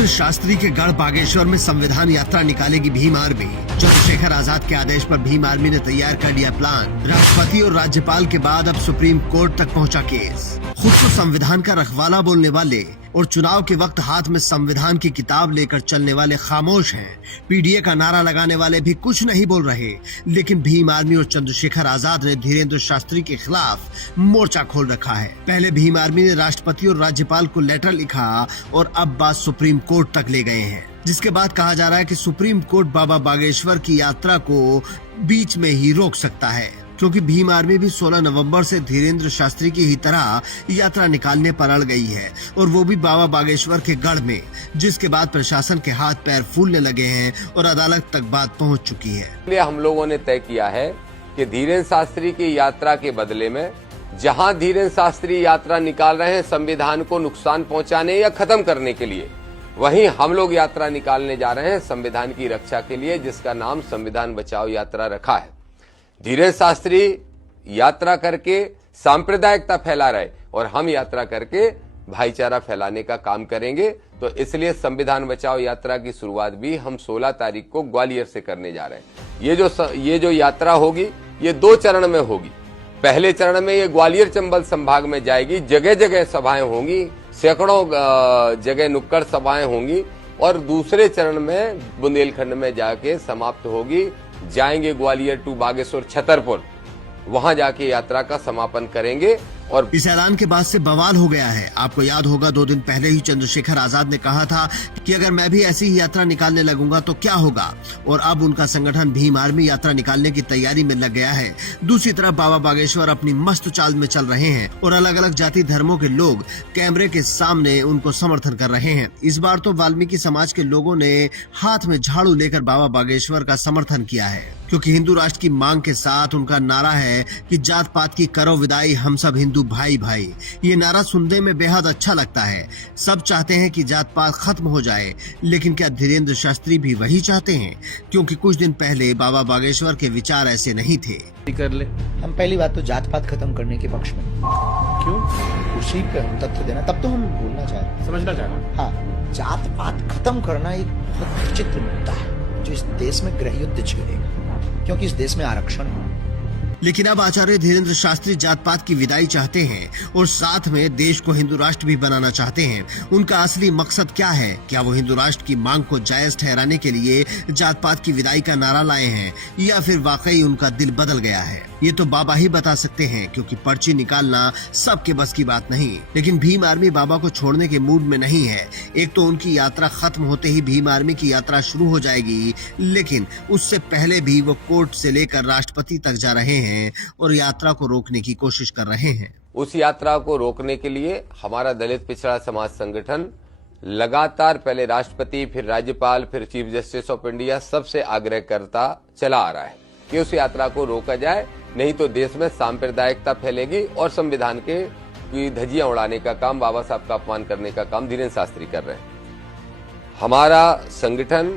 धीरेन्द्र शास्त्री के गढ़ बागेश्वर में संविधान यात्रा निकालेगी भीम आर्मी। चंद्रशेखर आजाद के आदेश पर भीम आर्मी ने तैयार कर लिया प्लान। राष्ट्रपति और राज्यपाल के बाद अब सुप्रीम कोर्ट तक पहुंचा केस। खुद को संविधान का रखवाला बोलने वाले और चुनाव के वक्त हाथ में संविधान की किताब लेकर चलने वाले खामोश हैं। पीडीए का नारा लगाने वाले भी कुछ नहीं बोल रहे, लेकिन भीम आर्मी और चंद्रशेखर आजाद ने धीरेन्द्र शास्त्री के खिलाफ मोर्चा खोल रखा है। पहले भीम आर्मी ने राष्ट्रपति और राज्यपाल को लेटर लिखा और अब बात सुप्रीम कोर्ट तक ले गए हैं, जिसके बाद कहा जा रहा है कि सुप्रीम कोर्ट बाबा बागेश्वर की यात्रा को बीच में ही रोक सकता है, क्योंकि भीम आर्मी भी 16 नवंबर से धीरेन्द्र शास्त्री की ही तरह यात्रा निकालने पर अड़ गई है, और वो भी बाबा बागेश्वर के गढ़ में, जिसके बाद प्रशासन के हाथ पैर फूलने लगे हैं और अदालत तक बात पहुंच चुकी है। इसलिए हम लोगों ने तय किया है कि धीरेन्द्र शास्त्री की यात्रा के बदले में जहां धीरेन्द्र शास्त्री यात्रा निकाल रहे हैं संविधान को नुकसान पहुंचाने या खत्म करने के लिए, वहीं हम लोग यात्रा निकालने जा रहे हैं संविधान की रक्षा के लिए, जिसका नाम संविधान बचाओ यात्रा रखा है। धीरेन्द्र शास्त्री यात्रा करके सांप्रदायिकता फैला रहे और हम यात्रा करके भाईचारा फैलाने का काम करेंगे। तो इसलिए संविधान बचाओ यात्रा की शुरुआत भी हम 16 तारीख को ग्वालियर से करने जा रहे हैं। ये जो यात्रा होगी ये 2 चरण में होगी। पहले चरण में ये ग्वालियर चंबल संभाग में जाएगी, जगह जगह सभाएं होंगी, सैकड़ों जगह नुक्कड़ सभाएं होंगी, और दूसरे चरण में बुंदेलखंड में जाके समाप्त होगी। जाएंगे ग्वालियर टू बागेश्वर छतरपुर, वहां जाके यात्रा का समापन करेंगे। और इस ऐलान के बाद से बवाल हो गया है। आपको याद होगा 2 दिन पहले ही चंद्रशेखर आजाद ने कहा था कि अगर मैं भी ऐसी ही यात्रा निकालने लगूंगा तो क्या होगा, और अब उनका संगठन भीम आर्मी यात्रा निकालने की तैयारी में लग गया है। दूसरी तरफ बाबा बागेश्वर अपनी मस्त चाल में चल रहे हैं और अलग अलग जाति धर्मों के लोग कैमरे के सामने उनको समर्थन कर रहे हैं। इस बार तो वाल्मीकि समाज के लोगों ने हाथ में झाड़ू लेकर बाबा बागेश्वर का समर्थन किया है, क्योंकि हिंदू राष्ट्र की मांग के साथ उनका नारा है कि जात पात की करो विदाई, हम सब हिंदू भाई भाई। ये नारा सुनने में बेहद अच्छा लगता है। सब चाहते हैं कि जात पात खत्म हो जाए, लेकिन क्या धीरेन्द्र शास्त्री भी वही चाहते हैं? क्योंकि कुछ दिन पहले बाबा बागेश्वर के विचार ऐसे नहीं थे। कर ले। हम पहली बात तो जात पात खत्म करने के पक्ष में। क्यों? उसी पे हम तथ्य देना, तब तो हम बोलना चाह रहे हैं, समझना चाह रहे हैं। हाँ, जात पात खत्म करना एक बहुत विचित्र मुद्दा है जो इस देश में गृह युद्ध छेड़ेगा, क्योंकि इस देश में आरक्षण है। लेकिन अब आचार्य धीरेन्द्र शास्त्री जात पात की विदाई चाहते हैं और साथ में देश को हिंदू राष्ट्र भी बनाना चाहते हैं। उनका असली मकसद क्या है? क्या वो हिंदू राष्ट्र की मांग को जायज ठहराने के लिए जात पात की विदाई का नारा लाए हैं, या फिर वाकई उनका दिल बदल गया है? ये तो बाबा ही बता सकते हैं, क्योंकि पर्ची निकालना सबके बस की बात नहीं। लेकिन भीम आर्मी बाबा को छोड़ने के मूड में नहीं है। एक तो उनकी यात्रा खत्म होते ही भीम आर्मी की यात्रा शुरू हो जाएगी, लेकिन उससे पहले भी वो कोर्ट से लेकर राष्ट्रपति तक जा रहे हैं और यात्रा को रोकने की कोशिश कर रहे हैं। उस यात्रा को रोकने के लिए हमारा दलित पिछड़ा समाज संगठन लगातार पहले राष्ट्रपति, फिर राज्यपाल, फिर चीफ जस्टिस ऑफ इंडिया सबसे आग्रह करता चला आ रहा है कि उस यात्रा को रोका जाए, नहीं तो देश में सांप्रदायिकता फैलेगी और संविधान की धज्जियां उड़ाने का काम, बाबा साहब का अपमान करने का काम धीरेन्द्र शास्त्री कर रहे हैं। हमारा संगठन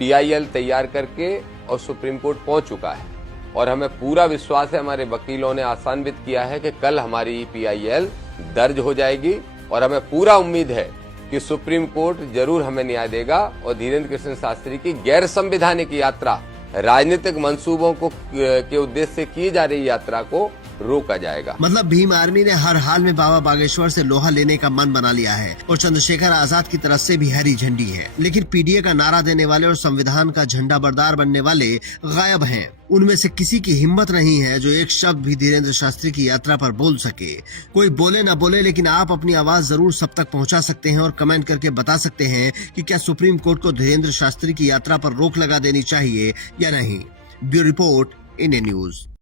PIL तैयार करके और सुप्रीम कोर्ट पहुंच चुका है, और हमें पूरा विश्वास है, हमारे वकीलों ने आसानित किया है कि कल हमारी PIL दर्ज हो जाएगी, और हमें पूरा उम्मीद है कि सुप्रीम कोर्ट जरूर हमें न्याय देगा और धीरेन्द्र कृष्ण शास्त्री की गैर संवैधानिक यात्रा, राजनीतिक मंसूबों को के उद्देश्य से की जा रही यात्रा को रोका जाएगा। मतलब भीम आर्मी ने हर हाल में बाबा बागेश्वर से लोहा लेने का मन बना लिया है, और चंद्रशेखर आजाद की तरफ से भी हरी झंडी है। लेकिन पीडीए का नारा देने वाले और संविधान का झंडा बरदार बनने वाले गायब हैं। उनमें से किसी की हिम्मत नहीं है जो एक शब्द भी धीरेन्द्र शास्त्री की यात्रा पर बोल सके। कोई बोले न बोले, लेकिन आप अपनी आवाज जरूर सब तक पहुंचा सकते हैं और कमेंट करके बता सकते हैं कि क्या सुप्रीम कोर्ट को धीरेन्द्र शास्त्री की यात्रा पर रोक लगा देनी चाहिए या नहीं। Bureau report, India news.